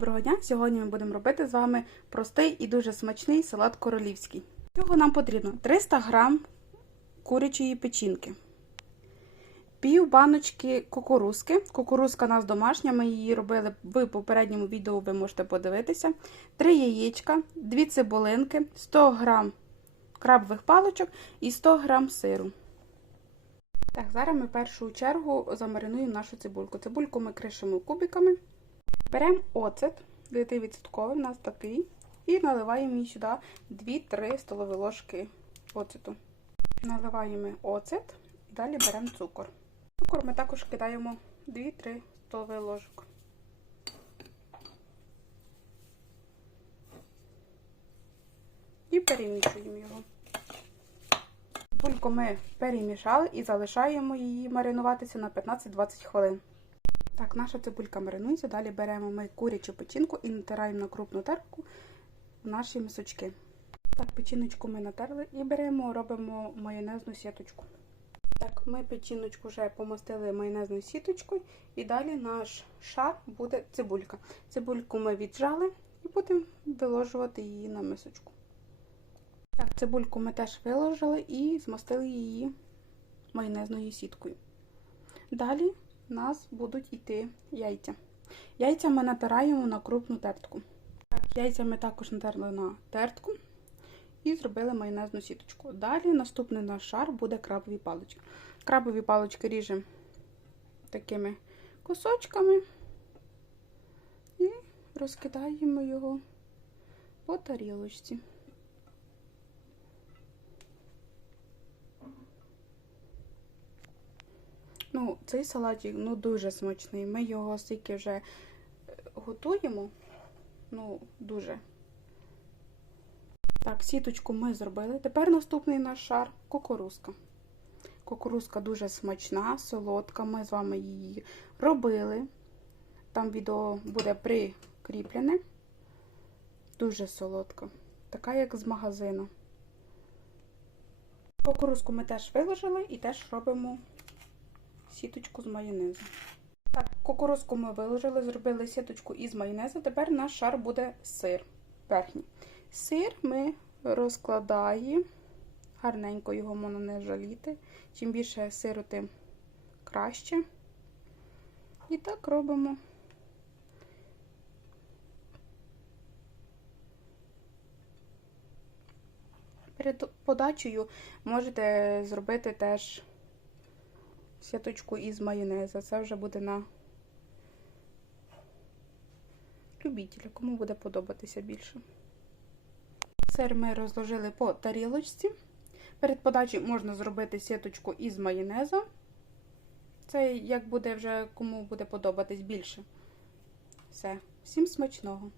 Доброго дня! Сьогодні ми будемо робити з вами простий і дуже смачний салат королівський. Цього нам потрібно 300 грам курячої печінки, пів баночки кукурузки. Кукурузка у нас домашня, ми її робили в попередньому відео, ви можете подивитися. 3 яєчка, 2 цибулинки, 100 грам крабових паличок і 100 грам сиру. Так, зараз ми в першу чергу замаринуємо нашу цибульку. Цибульку ми кришимо кубиками. Беремо оцет, 9% у нас такий, і наливаємо її сюди 2-3 столові ложки оцету. Наливаємо оцет і далі беремо цукор. Цукор ми також кидаємо 2-3 столові ложок. І перемішуємо його. Цибульку ми перемішали і залишаємо її маринуватися на 15-20 хвилин. Так, наша цибулька маринується. Далі беремо ми курячу печінку і натираємо на крупну терку наші мисочки. Так, печіночку ми натерли і беремо, робимо майонезну сіточку. Так, ми печіночку вже помастили майонезною сіточкою, і далі наш шар буде цибулька. Цибульку ми віджали і будемо виложувати її на мисочку. Так, цибульку ми теж виложили і змастили її майонезною сіткою. Далі у нас будуть йти яйця. Яйця ми натираємо на крупну тертку. Яйця ми також натерли на тертку і зробили майонезну сіточку. Далі наступний наш шар буде крабові палички. Крабові палички ріжемо такими кусочками і розкидаємо його по тарілочці. Ну, цей салатик ну, дуже смачний. Ми його стільки вже е, готуємо. Ну, дуже. Так, сіточку ми зробили. Тепер наступний наш шар кукурузка. Кукурузка дуже смачна, солодка. Ми з вами її робили. Там відео буде прикріплене. Дуже солодка. Така, як з магазину. Кукурузку ми теж виложили і теж робимо сіточку з майонезу. Так, кукурузку ми виложили, зробили сіточку із майонезу. Тепер наш шар буде сир верхній. Сир ми розкладаємо, гарненько його можна не жаліти. Чим більше сиру, тим краще. І так робимо. Перед подачею можете зробити теж сіточку із майонеза. Це вже буде на любителя, кому буде подобатися більше. Сир ми розложили по тарілочці. Перед подачею можна зробити сіточку із майонеза. Це як буде вже кому буде подобатись більше. Все, всім смачного!